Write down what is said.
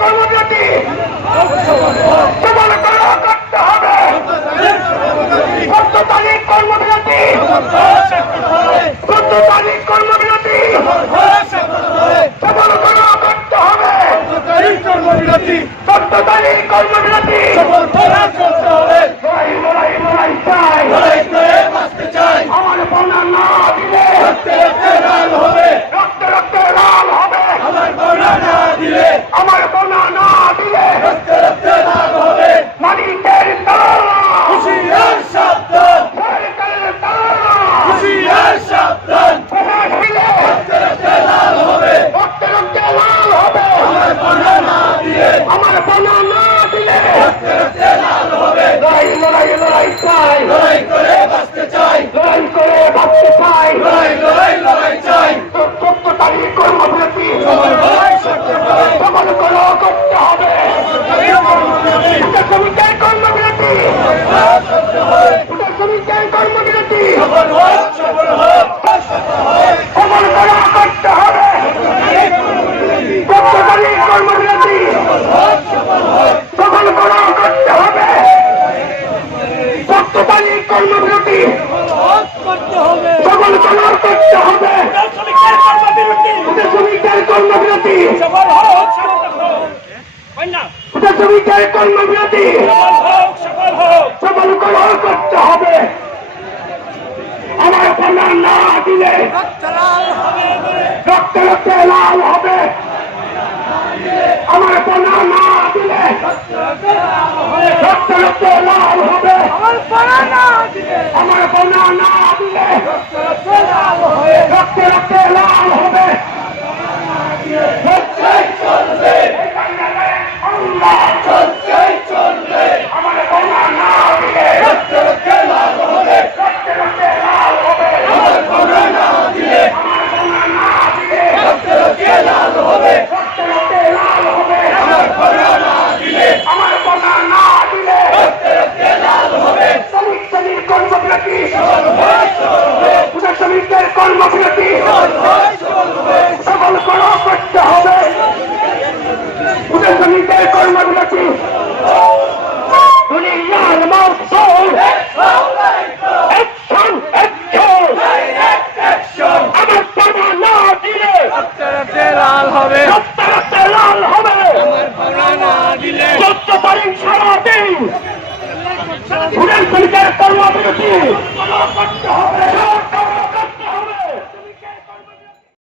কর্মবিরতি কর্মবিরতি তত্ত্বাবধায়ক কর্মবিরতি সবল করা করতে হবে তত্ত্বাবধায়ক কর্মবিরতি লড়াই লড়াই লড়াই চাই আমার কন্যা না দিলে রক্ত রক্ত লাল হবে আমার কন্যা না দিলে মালিকের তারা সরকারের তারা প্রকাশ দিলে রক্ত রক্ত লাল হবে আমার কন্যা না দিলে লড়াই লড়াই লড়াই চাই। লড়াই করে বাঁচতে চাই। লড়াই করে বাঁচতে চাই। লড়াই লড়াই লড়াই চাই। সত্য তারিখ কর্মবিরতি সবল করো করতে হবে। কর্মবিরতি কর্মবিরতি কর্মবিরতি। সবল করো করতে হবে এটা শ্রমিকের কর্মবিরতি। এটা শ্রমিকের কর্মবিরতি। সবল করো করতে হবে। আমার কন্যা না দিলে রক্ত রক্তে লাল হবে। আমার কন্যা না দিলে রক্ত রক্তে লাল হবে। আমার কন্যা না المملكة دنيا الموصول اكشن اكشن আমার বাবা না দিলে লাল হবে লাল হবে। চোদ্দ তারিখ সারা দিন ঘুরে ঘুরে কর্মবিরতি। করতে হবে